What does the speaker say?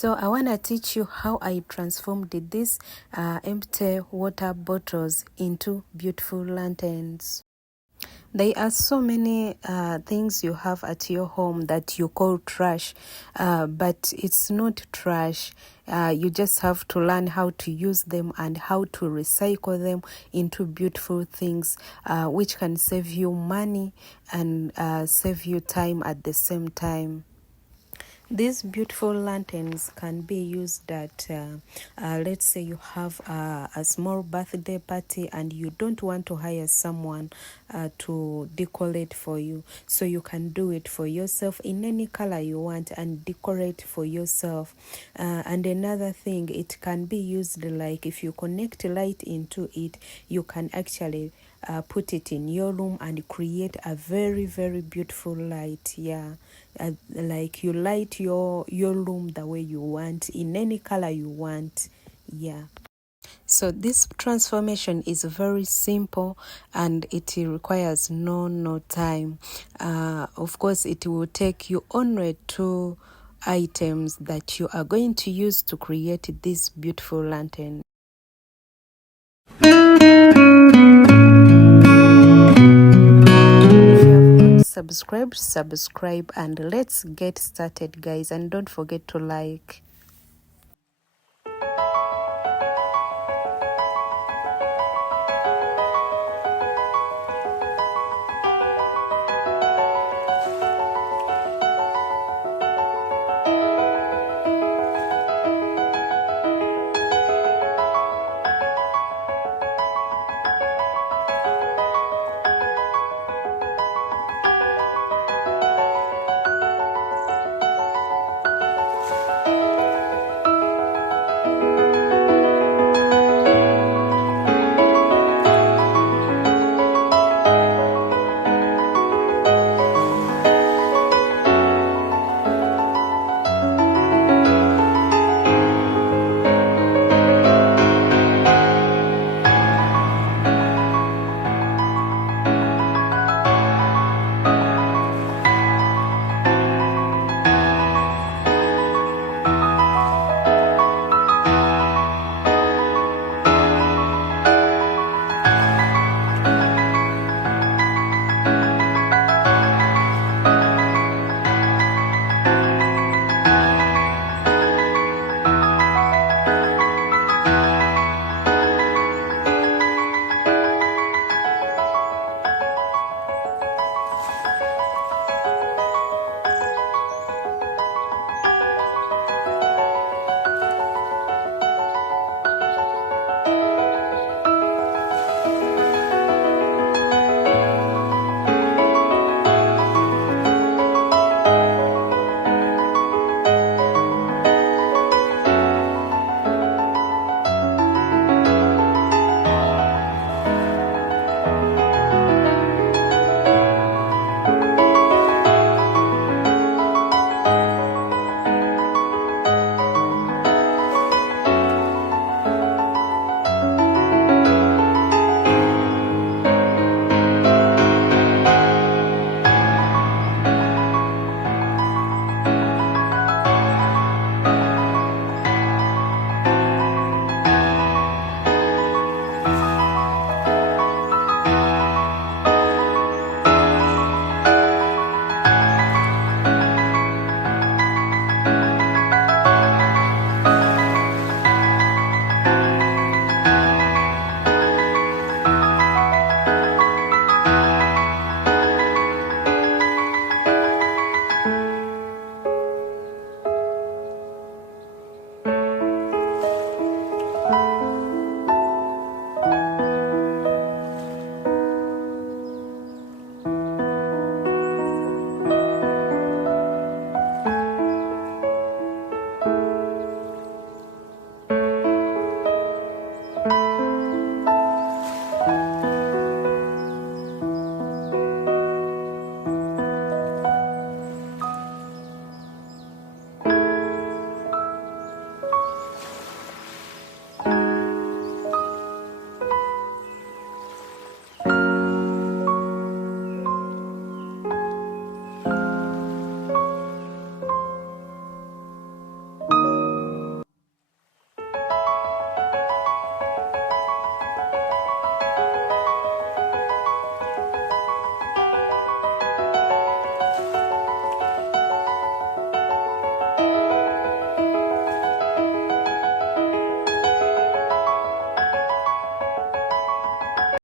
So I want to teach you how I transformed these empty water bottles into beautiful lanterns. There are so many things you have at your home that you call trash, but it's not trash. You just have to learn how to use them and how to recycle them into beautiful things, which can save you money and save you time at the same time. These beautiful lanterns can be used at, let's say you have a small birthday party and you don't want to hire someone to decorate for you. So you can do it for yourself in any color you want and decorate for yourself. And another thing, it can be used like if you connect light into it, you can actually put it in your room and create a very, very beautiful light. Yeah. Like you light your room the way you want, in any color you want. Yeah. So this transformation is very simple and it requires no time. Of course, it will take you only 2 items that you are going to use to create this beautiful lantern. Subscribe and let's get started, guys, and don't forget to like.